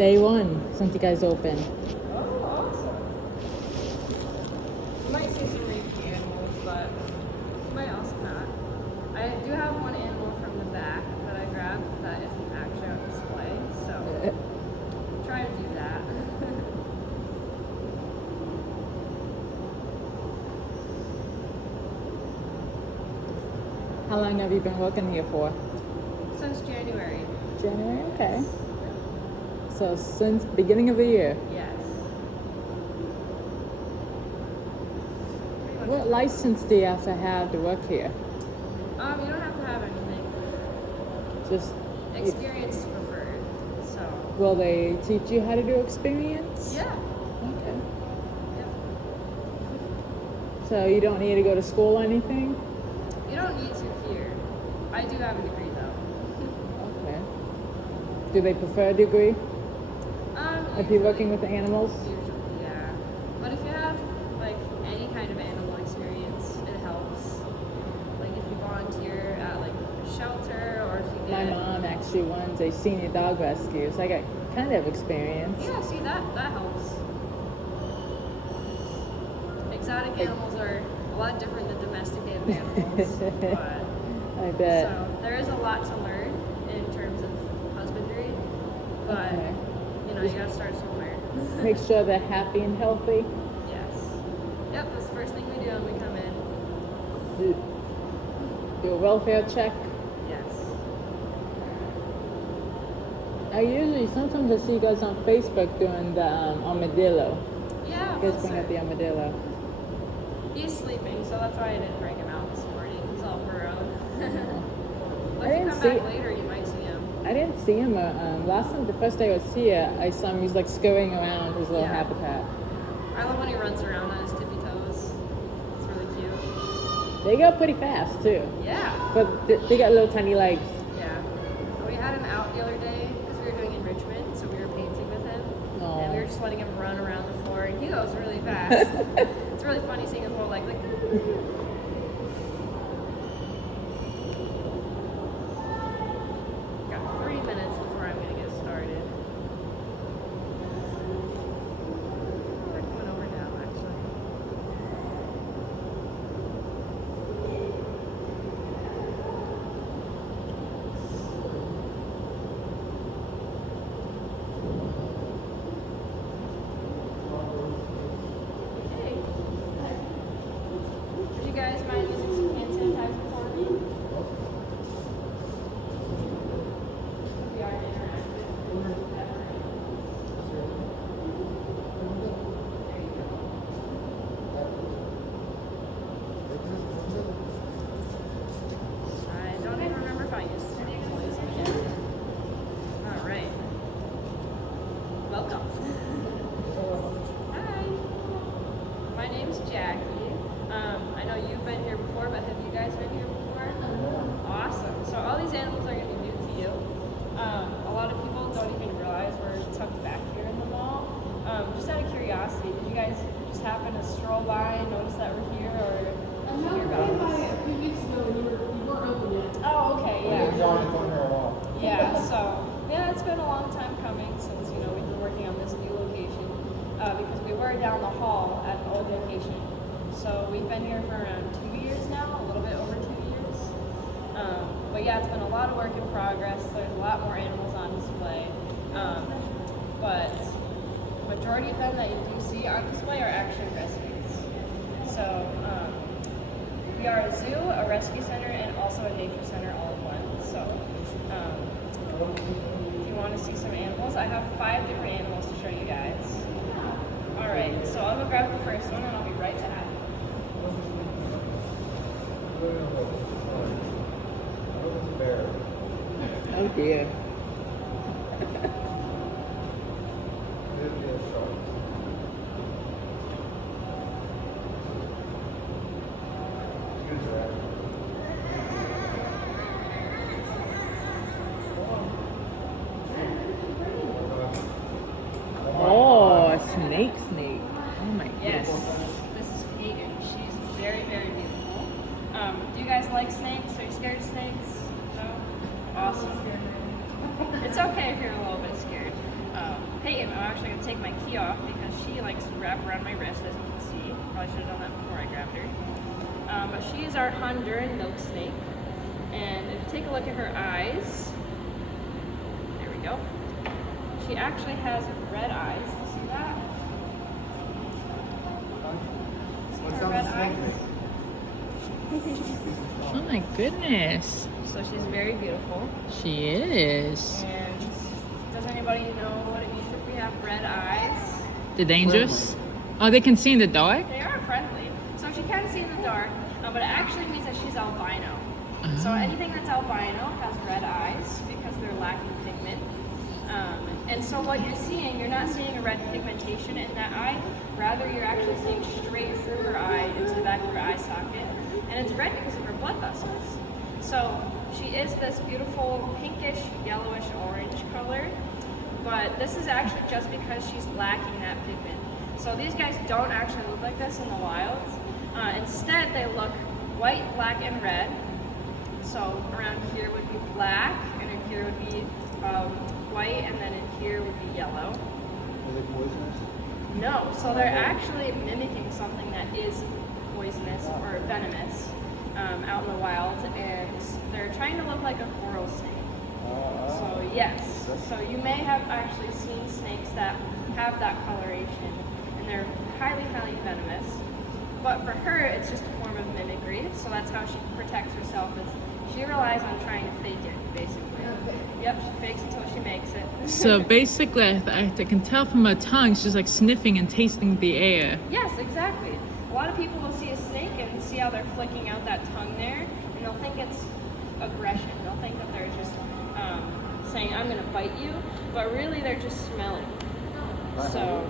Day one since you guys opened. Oh, awesome. You might see some repeat animals, but you might also not. I do have one animal from the back that I grabbed that isn't actually on display, so try to do that. How long have you been working here for? Since January. January? Okay. So since the beginning of the year. Yes. What license do you have to work here? You don't have to have anything. Just Experience is preferred. So. will they teach you how to do experience? Yeah. Okay. Yep. So you don't need to go to school or anything? You don't need to here. I do have a degree though. Okay. Do they prefer a degree? If you're Usually- working with the animals? Usually, yeah. But if you have like any kind of animal experience, it helps. Like if you volunteer at like a shelter or if you My get mom actually runs a senior dog rescue, so I got kind of experience. yeah, see that helps. Exotic animals are a lot different than domesticated animals, but I bet. so there is a lot to learn in terms of husbandry, but Okay. you know you gotta start somewhere. Make sure they're happy and healthy. Yes. Yep, that's the first thing we do when we come in. Do a welfare check. Yes. Sometimes I see you guys on Facebook doing the armadillo. Yeah. You guys bring out the armadillo. He's sleeping, so that's why I didn't bring him out this morning. He's all burrowed. But if you didn't come see- back later, you might see him. I didn't see him. Last time, the first day I was here, I saw him. He was like scurrying around his little Yeah. habitat. I love when he runs around on his tippy toes. It's really cute. They go pretty fast too, Yeah. but they got little tiny legs. Yeah. We had him out the other day because we were doing enrichment, so we were painting with him. Aw. And we were just letting him run around the floor, and he goes really fast. It's really funny seeing his little legs like. Got 3 minutes before I'm gonna get started. They're coming over now, actually. Hey. Would you guys mind using some hand sanitizer for me? We are interactive. I don't even remember if I used it again. All right. Welcome. Hi. My name's Jackie. I know you've been here before, but have you guys been here before? Awesome. So all these animals are going to be new to you. A lot of people don't even realize we're tucked back here in the mall. Just out of curiosity, did you guys just happen to stroll by and notice that we're here, or did you hear about us? A few weeks ago, you weren't open yet. Oh, okay, yeah. John's on here a while. Yeah, so yeah, it's been a long time coming since we've been working on this new location because we were down the hall at an old location. So we've been here for around 2 years now, a little bit over 2 years. But yeah, it's been a lot of work in progress. There's a lot more animals on display, but the majority of them that you do see on display are actually rescues. So we are a zoo, a rescue center, and also a nature center all in one. So if you want to see some animals, I have 5 different animals to show you guys. All right, so I'm gonna grab the first one and I'll be right back. Oh dear. Oh, a snake. Oh my Yes, goodness. this is Pagan. She's very, very beautiful. Do you guys like snakes? Are you scared of snakes? No? Awesome. It's okay if you're a little bit scared. Peyton, I'm actually going to take my key off because she likes to wrap around my wrist, as you can see. Probably should have done that before I grabbed her. But she is our Honduran milk snake. And if you take a look at her eyes, there we go. She actually has red eyes. See that? Her red eyes. Oh my goodness. So she's very beautiful. She is. And does anybody know what it means if we have red eyes? The dangerous? Oh, they can see in the dark? They are friendly. So she can see in the dark, but it actually means that she's albino. So anything that's albino has red eyes because they're lacking pigment. And so what you're seeing, you're not seeing a red pigmentation in that eye, rather you're actually seeing straight through her eye into the back of her eye socket. And it's red because of her blood vessels. So she is this beautiful pinkish, yellowish, orange color, but this is actually just because she's lacking that pigment. So these guys don't actually look like this in the wild. Instead, they look white, black, and red. So around here would be black, and in here would be white, and then in here would be yellow. Are they poisonous? No, so they're actually mimicking something that is poisonous or venomous out in the wild, and they're trying to look like a coral snake. So yes, so you may have actually seen snakes that have that coloration, and they're highly, highly venomous. But for her, it's just a form of mimicry, so that's how she protects herself. Is she relies on trying to fake it, basically. Yep, she fakes until she makes it. So basically, I can tell from her tongue, she's like sniffing and tasting the air. Yes, exactly. A lot of people will see a snake and see how they're flicking out that tongue there, and they'll think it's aggression. They'll think that they're just saying, I'm going to bite you, but really they're just smelling. So,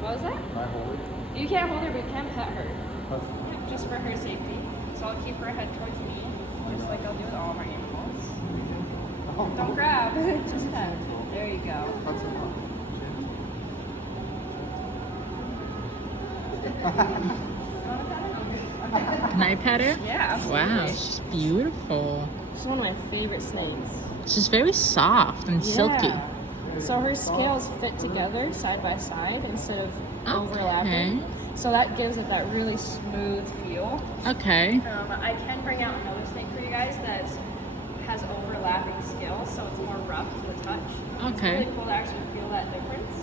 what was that? Can I hold it? You can't hold her, but you can pet her. Yep, just for her safety. So I'll keep her head towards me, just like I'll do with all of our animals. Don't grab, just pet. There you go. That's enough. Can I pet her? Yeah, absolutely. Wow, she's beautiful. She's one of my favorite snakes. She's very soft and silky. Yeah. So her scales fit together side by side instead of overlapping. So that gives it that really smooth feel. Okay. I can bring out another snake for you guys that has overlapping scales, so it's more rough to the touch. Okay. It's really cool to actually feel that difference.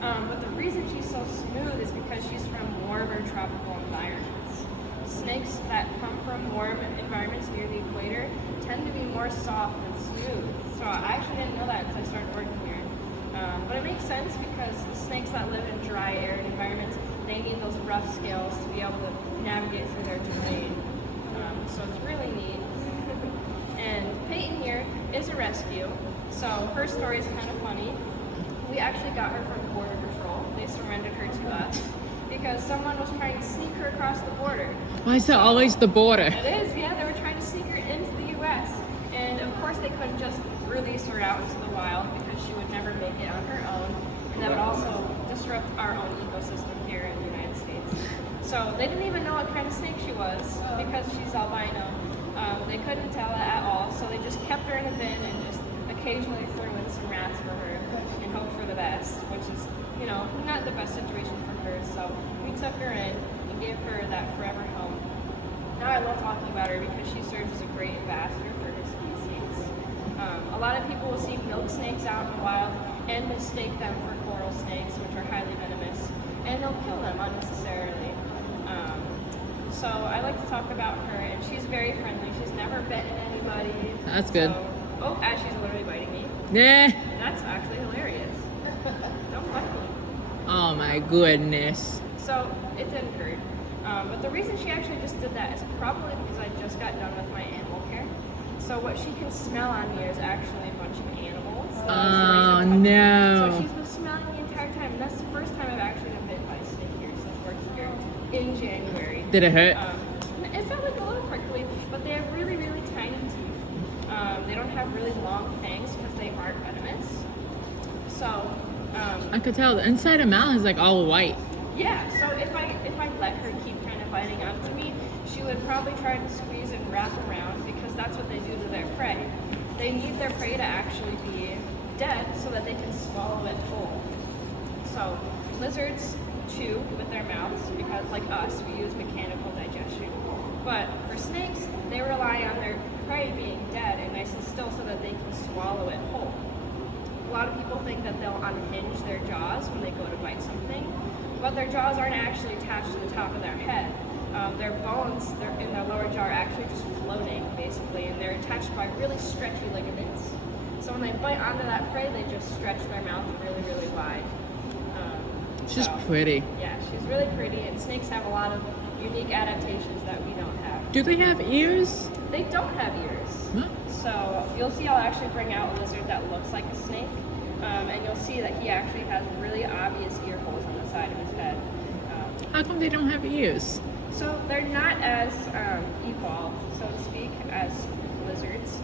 But the reason she's so smooth is because she's from warmer tropical environments. Snakes that come from warm environments near the equator tend to be more soft and smooth. So I actually didn't know that until I started working here. But it makes sense because the snakes that live in dry, arid environments, they need those rough scales to be able to navigate through their terrain. So it's really neat. And Peyton here is a rescue, so her story is kind of funny. We actually got her from Border Patrol. They surrendered her to us because someone was trying to sneak her across the border. Why is that always the border? It is, yeah, they were trying to sneak her into the U.S. And of course they couldn't just release her out into the wild because she would never make it on her own. And that would also disrupt our own ecosystem here in the United States. So they didn't even know what kind of snake she was because she's albino. They couldn't tell it at all, so they just kept her in a bin and just occasionally threw in some rats for her and hoped for the best, which is, you know, not the best situation for her. So we took her in and gave her that forever home. Now I love talking about her because she serves as a great ambassador for her species. A lot of people will see milk snakes out in the wild and mistake them for coral snakes, which are highly venomous, and they'll kill them unnecessarily. So I like to talk about her, and she's very friendly. She's never bitten anybody. That's good. So, Ashley's literally biting me. Yeah. That's actually hilarious. Don't bite me. Oh my goodness. So it didn't hurt. But the reason she actually just did that is probably because I just got done with my animal care. So what she can smell on me is actually a bunch of animals. Oh no. So she's been smelling the entire time, and that's the first time I've actually been bit by a snake here since working here in January. Did it hurt? It felt like a little prickly, but they have really, really tiny teeth. They don't have really long fangs because they aren't venomous. So, I could tell the inside of mouth is like all white. yeah. So if I let her keep kind of biting onto me, she would probably try to squeeze and wrap around because that's what they do to their prey. They need their prey to actually be dead so that they can swallow it whole. So lizards chew with their mouths because, like us, we use mechanical digestion. But for snakes, they rely on their prey being dead and nice and still so that they can swallow it whole. A lot of people think that they'll unhinge their jaws when they go to bite something, but their jaws aren't actually attached to the top of their head. Their bones in their lower jaw are actually just floating, basically, and they're attached by really stretchy ligaments. So when they bite onto that prey, they just stretch their mouth really, really wide. She's pretty. Yeah, she's really pretty, and snakes have a lot of unique adaptations that we don't have. Do they have ears? They don't have ears. Huh? So you'll see I'll actually bring out a lizard that looks like a snake, and you'll see that he actually has really obvious ear holes on the side of his head. How come they don't have ears? So they're not as evolved, so to speak, as lizards,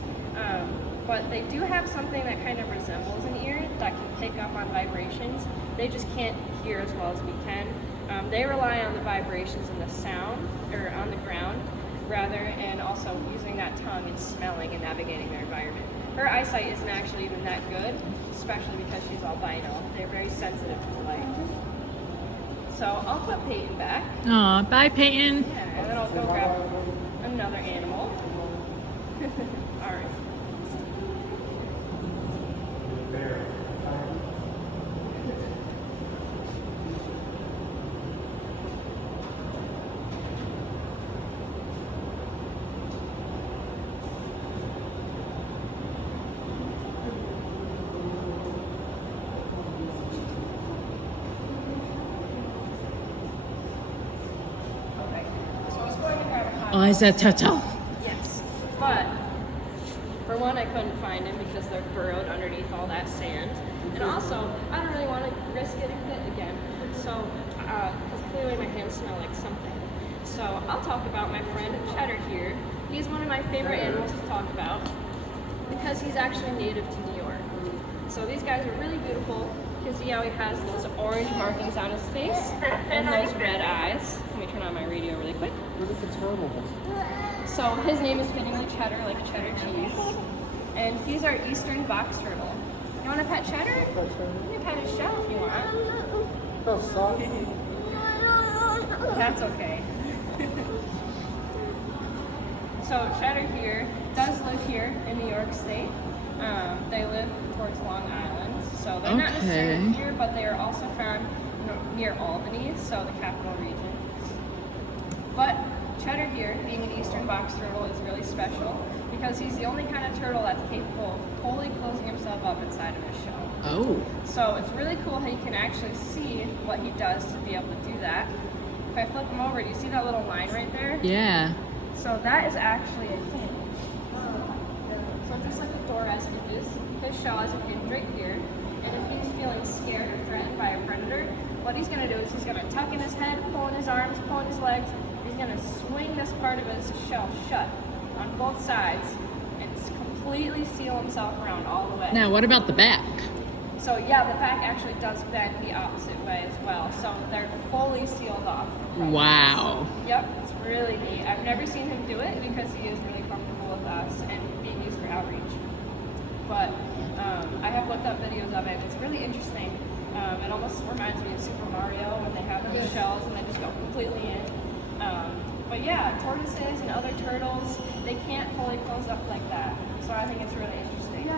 but they do have something that kind of resembles an ear that can pick up on vibrations. They just can't hear as well as we can. They rely on the vibrations and the sound, or on the ground, rather, and also using that tongue and smelling and navigating their environment. Her eyesight isn't actually even that good, especially because she's albino. They're very sensitive to light. So I'll put Peyton back. Aw, bye, Peyton. Yeah, and then I'll go grab another animal. All right. Oh, is that turtle? Yes, but for one, I couldn't find him because they're burrowed underneath all that sand, and also I don't really want to risk getting bit again. So, because clearly my hands smell like something. So I'll talk about my friend Cheddar here. He's one of my favorite animals to talk about because he's actually native to New York. So these guys are really beautiful. You can see how he has those orange markings on his face and those red eyes. Let me turn on my radio really quick. Look at the turtles. So his name is fittingly Cheddar, like cheddar cheese. And he's our eastern box turtle. You want to pet Cheddar? You can pet his shell if you want. How soft. That's okay. So Cheddar here does live here in New York State. They live towards Long Island. So they're not necessarily here, but they are also found near Albany, so the capital region. But Cheddar here, being an eastern box turtle, is really special because he's the only kind of turtle that's capable of fully closing himself up inside of his shell. Oh. So it's really cool how you can actually see what he does to be able to do that. If I flip him over, do you see that little line right there? Yeah. So that is actually a hinge. So just like a door has hinges, his shell has a hinge right here. And if he's feeling scared or threatened by a predator, what he's going to do is he's going to tuck in his head, pull in his arms, pull in his legs. He's going to swing this part of his shell shut on both sides and completely seal himself around all the way. Now, what about the back? So yeah, the back actually does bend the opposite way as well. So they're fully sealed off. Wow. Yep, it's really neat. I've never seen him do it because he is really comfortable with us and being used for outreach. But I have looked up videos of it. It's really interesting. It almost reminds me of Super Mario when they have those shells and they just go completely in. But yeah, tortoises and other turtles, they can't fully close up like that. So I think it's really interesting.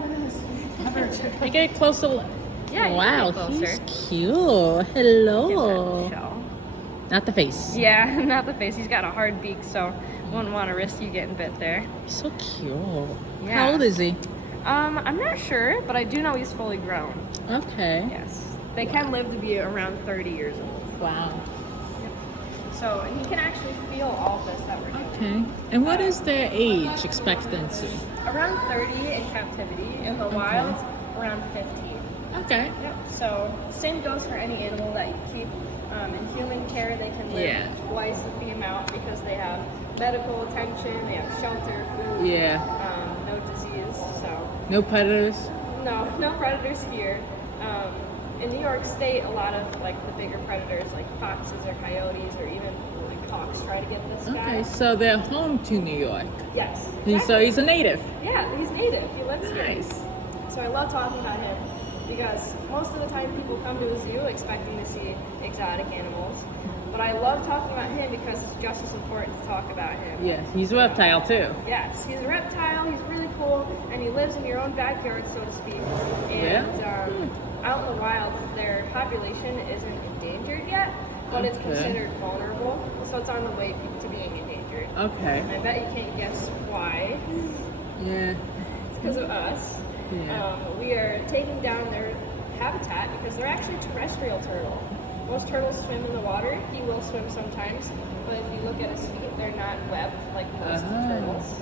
I get a closer look. Yeah, you wow, can get closer. he's cute. Hello. Get that shell. Not the face. Yeah, not the face. He's got a hard beak, so wouldn't want to risk you getting bit there. So cute. Yeah. How old is he? I'm not sure, but I do know he's fully grown. Okay. Yes. They can live to be around 30 years old. Wow. So, and he can actually feel all this that we're doing. Okay. And what is their age expectancy? Around 30 in captivity. In the wild, around 15. Okay. Yep. So, same goes for any animal that you keep in human care. They can live twice the amount because they have medical attention, they have shelter, food, Yeah. no disease. So, No predators? no predators here. In New York State, a lot of like the bigger predators, like foxes or coyotes or even like hawks, try to get this guy. Okay, so they're home to New York. Yes. So he's a native. Yeah, he's native. He lives here. Nice. So I love talking about him because most of the time people come to the zoo expecting to see exotic animals. But I love talking about him because it's just as important to talk about him. Yes, he's a reptile too. Yes, he's a reptile, he's really cool, and he lives in your own backyard, so to speak. And out in the wild, their population isn't endangered yet, but it's considered vulnerable, so it's on the way to being endangered. Okay. And I bet you can't guess why. Yeah. It's because of us. Yeah. We are taking down their habitat because they're actually terrestrial turtle. Most turtles swim in the water. He will swim sometimes, but if you look at his feet, they're not webbed like most turtles.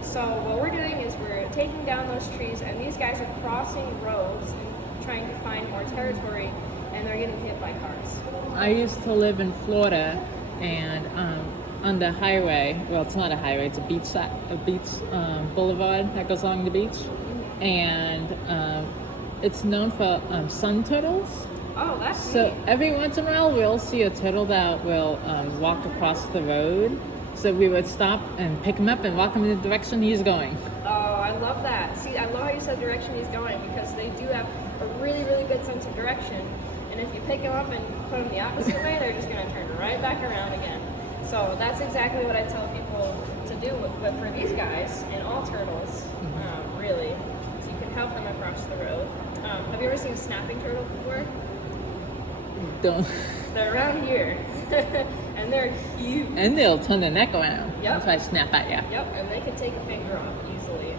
So what we're doing is we're taking down those trees, and these guys are crossing roads and trying to find more territory, and they're getting hit by cars. I used to live in Florida, and on the highway. Well, it's not a highway; it's a beach boulevard that goes along the beach, and it's known for sun turtles. Oh, that's So neat. every once in a while, we'll see a turtle that will walk across the road. So we would stop and pick him up and walk him in the direction he's going. Oh, I love that. See, I love how you said direction he's going because they do have a really, really good sense of direction. And if you pick him up and put him the opposite way, they're just going to turn right back around again. So that's exactly what I tell people to do. But for these guys and all turtles, really, so you can help them across the road. Have you ever seen a snapping turtle before? Don't. They're around here, and they're huge. And they'll turn their neck around. Yep. That's why I snap at you. Yep, and they can take a finger off easily.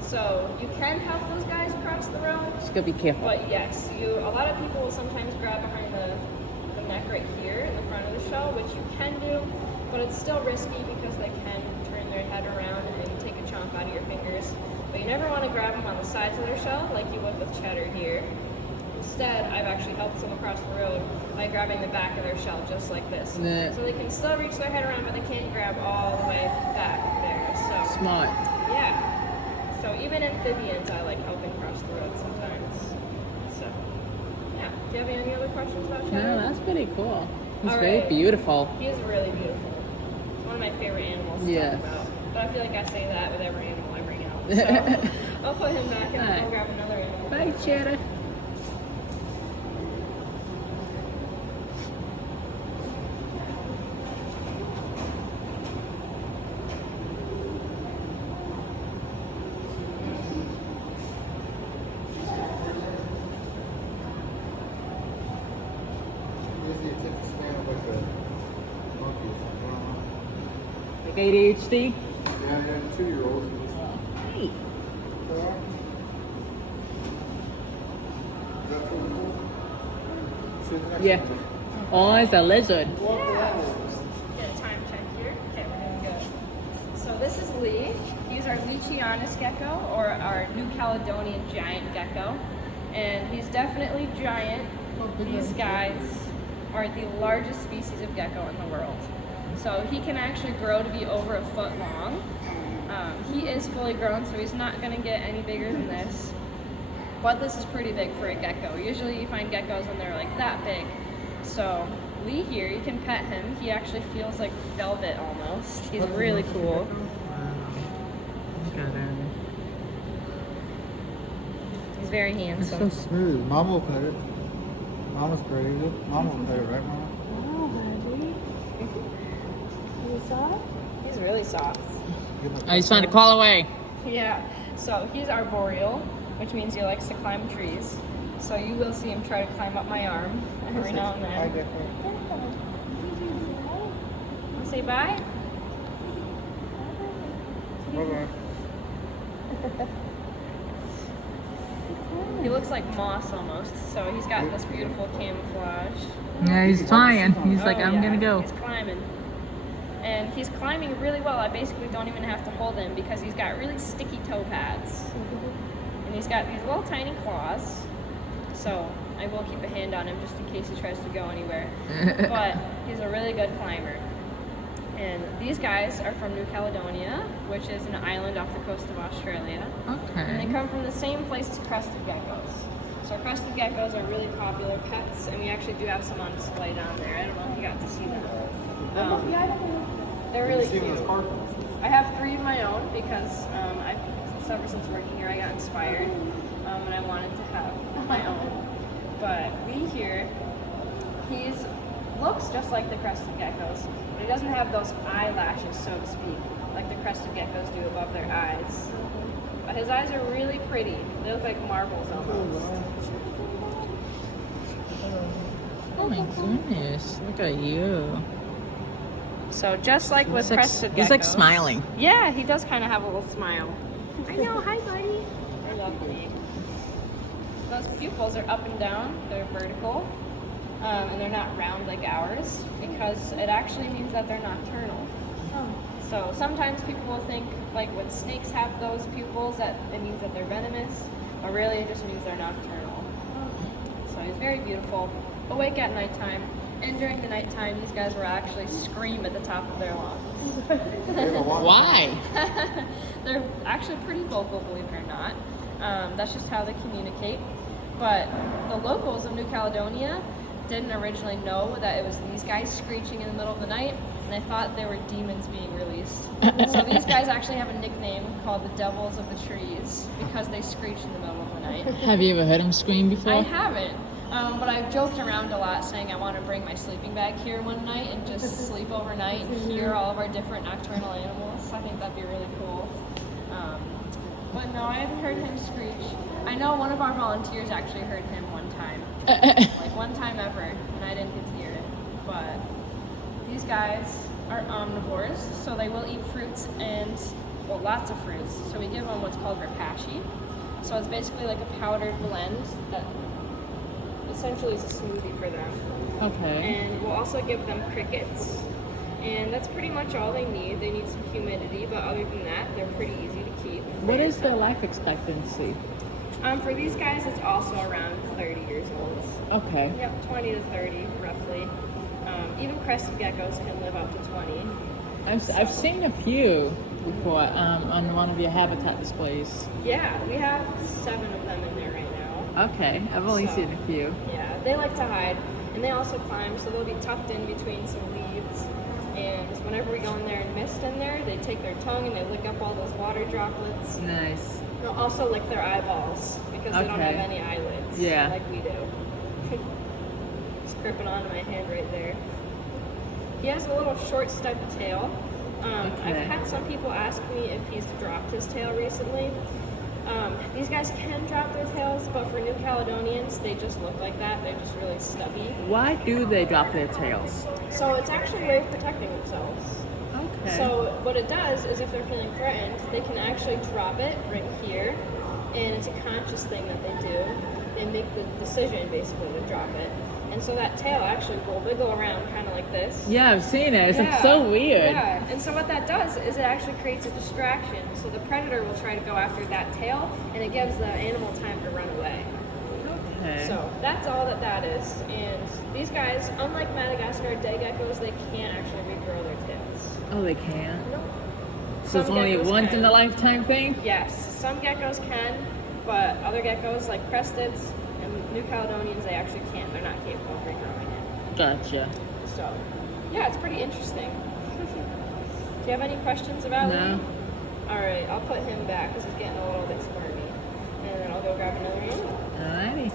So you can help those guys across the road. Just gotta be careful. But yes, a lot of people will sometimes grab behind the neck right here in the front of the shell, which you can do, but it's still risky because they can turn their head around and take a chunk out of your fingers. But you never want to grab them on the sides of their shell like you would with cheddar here. Instead, I've actually helped them across the road by grabbing the back of their shell just like this. Yeah. So they can still reach their head around, but they can't grab all the way back there. So Smart. yeah. So even amphibians, I like helping cross the road sometimes. So yeah. Do you have any other questions about cheddar? No, that's pretty cool. He's All very right. beautiful. He is really beautiful. He's one of my favorite animals to Yes. talk about. But I feel like I say that with every animal I bring out. So I'll put him back and Alright. I'll grab another animal. Bye, Cheddar. Usually it's in the span of like a monkey or something. Like ADHD. Yeah, 2-year-olds. Hey. Is that too cool? See the next Yeah. one. Oh, it's a lizard. Walk around. Get a time check here. Okay, we're doing good. So this is Lee. He's our Lucianus gecko, or our New Caledonian giant gecko. And he's definitely giant. These guys are the largest species of gecko in the world. So he can actually grow to be over 1 foot long. He is fully grown, so he's not going to get any bigger than this. But this is pretty big for a gecko. Usually you find geckos and they're like that big. So Lee here, you can pet him. He actually feels like velvet almost. He's really cool. He's very It's handsome. so smooth. Mom will pet it. Mama's brave. Mama will pet it, right, Mama? He's really soft. I just trying to call away. Yeah. So he's arboreal, which means he likes to climb trees. So you will see him try to climb up my arm every now and I then. get her. Wanna say bye? Bye-bye. He looks like moss almost. So he's got this beautiful camouflage. Yeah, he's trying. He's like, Oh, I'm yeah. gonna go. He's climbing. And he's climbing really well. I basically don't even have to hold him because he's got really sticky toe pads. And he's got these little tiny claws. So I will keep a hand on him just in case he tries to go anywhere. But he's a really good climber. And these guys are from New Caledonia, which is an island off the coast of Australia. And they Okay. come from the same place as crested geckos. So crested geckos are really popular pets, and we actually do have some on display down there. I don't know if you got to see them. They're really See cute. when it's parked? I have 3 of my own because ever since working here I got inspired. And looks just like the crested geckos, but he doesn't have those eyelashes, so to speak, like the crested geckos do above their eyes. But his eyes are really pretty. They look like marbles almost. Oh my goodness, look at you. So just like with crested geckos. He's like smiling. Yeah, he does kind of have a little smile. I know, hi buddy. I love Lee. Those pupils are up and down, they're vertical, and they're not round like ours, because it actually means that they're nocturnal. So sometimes people will think, like when snakes have those pupils, that it means that they're venomous, but really it just means they're nocturnal. So he's very beautiful, awake at nighttime, and during the nighttime these guys will actually scream at the top of their lungs. Why? They're actually pretty vocal, believe it or not. That's just how they communicate. But the locals of New Caledonia didn't originally know that it was these guys screeching in the middle of the night, and they thought they were demons being released. So these guys actually have a nickname called the Devils of the Trees because they screech in the middle of the night. Have you ever heard him scream before? I haven't, but I've joked around a lot saying I want to bring my sleeping bag here one night and just sleep overnight and hear all of our different nocturnal animals. I think that'd be really cool. But no, I haven't heard him screech. I know one of our volunteers actually heard him one time. Like one time ever, and I didn't get to hear it. But these guys are omnivores, so they will eat fruits and, well, lots of fruits. So we give them what's called rapashi. So it's basically like a powdered blend that essentially is a smoothie for them. Okay. And we'll also give them crickets. And that's pretty much all they need. They need some humidity, but other than that, they're pretty easy to keep. What is their life expectancy? For these guys, it's also around 30 years old. Okay. Yep, 20 to 30, roughly. Even crested geckos can live up to 20. I've seen a few before on one of your habitat displays. Yeah, we have 7 of them in there right now. Okay, I've only seen a few. Yeah, they like to hide, and they also climb, so they'll be tucked in between some leaves. And whenever we go in there and mist in there, they take their tongue and they lick up all those water droplets. Nice. They'll also lick their eyeballs because they don't have any eyelids. Yeah. Like we do. It's gripping onto my hand right there. He has a little short stubby tail. I've had some people ask me if he's dropped his tail recently. These guys can drop their tails, but for New Caledonians, they just look like that. They're just really stubby. Why do they drop their tails? So it's actually a way of protecting themselves. Okay. So what it does is if they're feeling threatened, they can actually drop it right here, and it's a conscious thing that they do. They make the decision basically to drop it. And so that tail actually will wiggle around kind of like this. Yeah, I've seen it. It's like so weird. Yeah, and so what that does is it actually creates a distraction. So the predator will try to go after that tail, and it gives the animal time to run away. Okay. So that's all that is. And these guys, unlike Madagascar day geckos, they can't actually regrow their tails. Oh, they can? Nope. So it's Some only geckos once can. in a lifetime thing? Yes, some geckos can, but other geckos like cresteds and New Caledonians, they actually can't. They're not capable of regrowing it. Gotcha. So, yeah, it's pretty interesting. Do you have any questions about No. Lee? All right, I'll put him back because he's getting a little bit squirmy, and then I'll go grab another animal. Alrighty.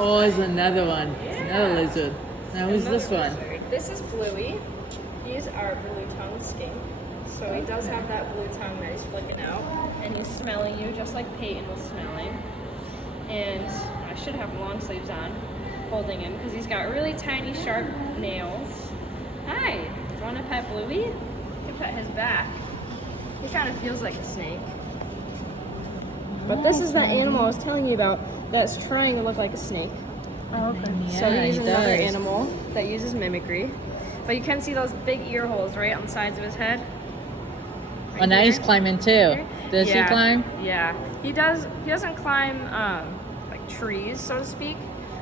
Oh, there's another one. It's another lizard. Now, who's this one? Lizard. This is Bluey. He's our blue-tongued skink. So he does have that blue tongue that he's flicking out, and he's smelling you just like Peyton was smelling. And I should have long sleeves on, holding him, because he's got really tiny, sharp nails. Hi. Do you want to pet Bluey? You can pet his back. He kind of feels like a snake. But this is that animal I was telling you about that's trying to look like a snake. Oh, okay. So Yeah, he's he another does. animal that uses mimicry. But you can see those big ear holes right on the sides of his head. Oh, now he's climbing too. Does he climb? Yeah, he does. He doesn't climb like trees, so to speak.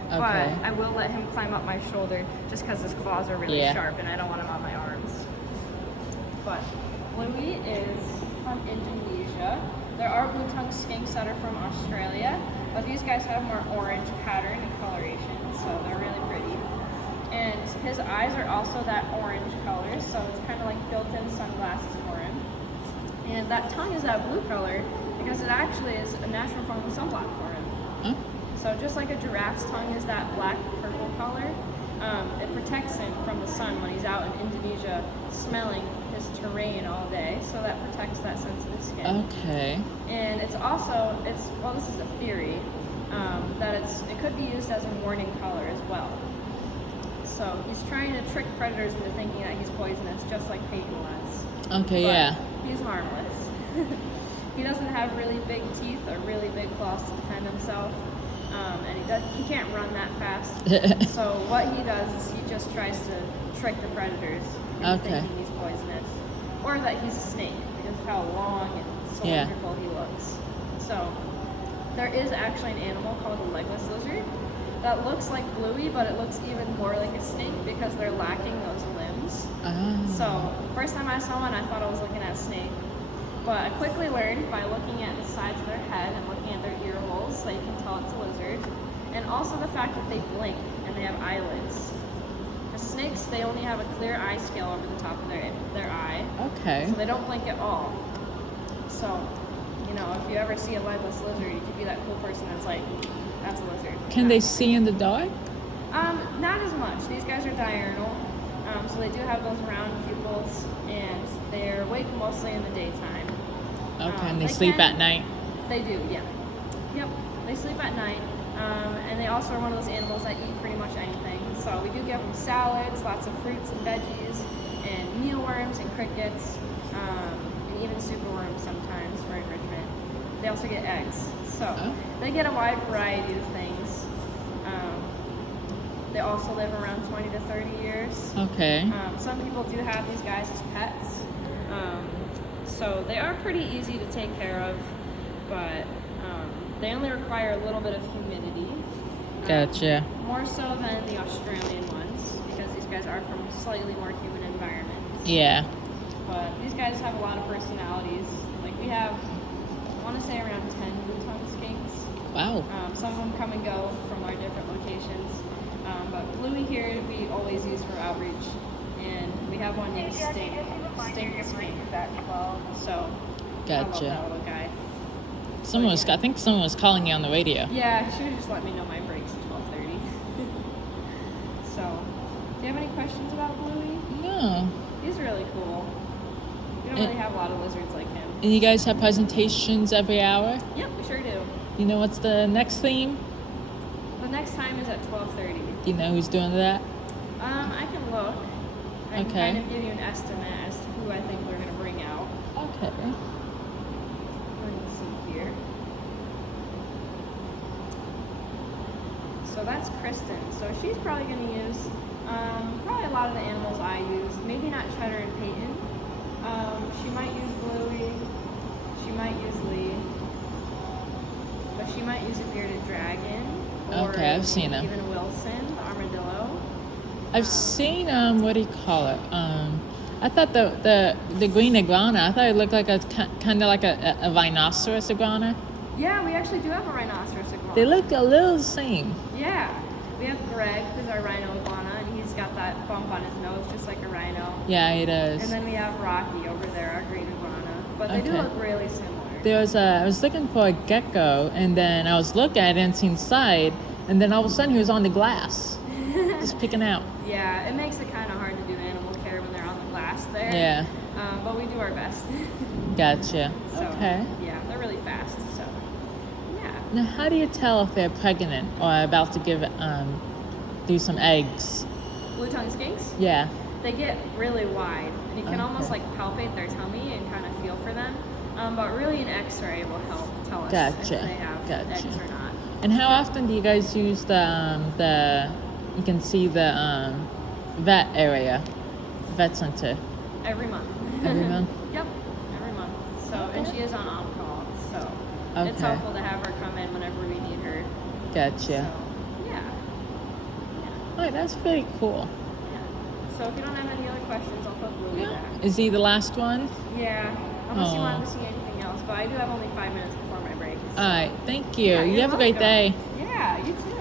Okay. But I will let him climb up my shoulder just because his claws are really Yeah. sharp and I don't want him on my arms. But Bluey is from Indonesia. There are blue-tongued skinks that are from Australia, but these guys have more orange pattern and coloration, so they're really pretty. And his eyes are also that orange color, so it's kind of like built-in sunglasses for him. And that tongue is that blue color because it actually is a natural form of sunblock for him. Huh? So just like a giraffe's tongue is that black-purple color, it protects him from the sun when he's out in Indonesia smelling his terrain all day, so that protects that sensitive skin. Okay. And it's also, well, this is a theory, that it could be used as a warning color as well. So he's trying to trick predators into thinking that he's poisonous, just like Peyton was. Okay, But yeah. he's harmless. He doesn't have really big teeth or really big claws to defend himself, and he can't run that fast. So what he does is he just tries to trick the predators into thinking he's poisonous, or that he's a snake because of how long and cylindrical he looks. So there is actually an animal called a legless lizard that looks like Bluey, but it looks even more like a snake because they're lacking those limbs. So first time I saw one, I thought I was looking at a snake. But I quickly learned by looking at the sides of their head and looking at their ear holes that you can tell it's a lizard. And also the fact that they blink and they have eyelids. The snakes, they only have a clear eye scale over the top of their eye. Okay. So they don't blink at all. So, you know, if you ever see a legless lizard, you could be that cool person that's like, that's a lizard. Can they see in the dark? Not as much. These guys are diurnal. So they do have those round pupils, and they're awake mostly in the daytime. Okay, and they sleep at night? They do, yeah. Yep, they sleep at night. And they also are one of those animals that eat pretty much anything. So we do give them salads, lots of fruits and veggies, and mealworms and crickets, and even superworms sometimes for enrichment. They also get eggs. So they get a wide variety of things. They also live around 20 to 30 years. Okay. Some people do have these guys as pets. So they are pretty easy to take care of, but they only require a little bit of humidity. Gotcha. More so than the Australian ones, because these guys are from slightly more humid environments. Yeah. But these guys have a lot of personalities. Like we have, I want to say around 10 blue-tongued skinks. Wow. Some of them come and go from our different locations. But Bluey here we always use for outreach. And we have one named Stink the Skink. So, I love Gotcha. that little guy. I think someone was calling you on the radio. Yeah, she would just let me know my breaks at 12:30. So, do you have any questions about Bluey? No. He's really cool. We don't really have a lot of lizards like him. And you guys have presentations every hour? Yep, we sure do. You know what's the next theme? The next time is at 12:30. Do you know who's doing that? I can look. I can Okay. kind of give you an estimate as to who I think we're going to bring out. Okay. Let me see here. So that's Kristen. So she's probably going to use probably a lot of the animals I used. Maybe not Cheddar and Peyton. She might use Bluey. She might use Lee. But she might use a bearded dragon. Or Okay, I've seen him. even Wilson, the armadillo. I've seen what do you call it? I thought the green iguana. I thought it looked like a kind of like a rhinoceros iguana. Yeah, we actually do have a rhinoceros iguana. They look a little the same. Yeah. We have Greg, who's our rhino iguana, and he's got that bump on his nose just like a rhino. Yeah, he does. And then we have Rocky over there, our green iguana. But they do Okay. look really similar. I was looking for a gecko, and then I was looking at it and seen side, and then all of a sudden he was on the glass, just picking out. Yeah, it makes it kind of hard to do animal care when they're on the glass there. Yeah. But we do our best. Gotcha. So, Okay. Yeah, they're really fast. So, yeah. Now, how do you tell if they're pregnant or about to do some eggs? Blue-tongued skinks? Yeah. they get really wide, and you can almost Okay. like palpate their tummy and kind of feel for them. But really, an X-ray will help tell us if Gotcha. they have eggs Gotcha. or not. And how often do you guys use the you can see the vet area, vet center? Every month. Every month? Yep, every month. So, and she is on call, so it's Okay. helpful to have her come in whenever we need her. Gotcha. So, yeah. All right, that's pretty cool. So if you don't have any other questions, I'll put Bluey Yeah. back. Is he the last one? Yeah, unless you Aw. wanted to see anything else, but I do have only 5 minutes before my break. So. All right, thank you. Yeah, you you're have a great welcome. day. Yeah, you too.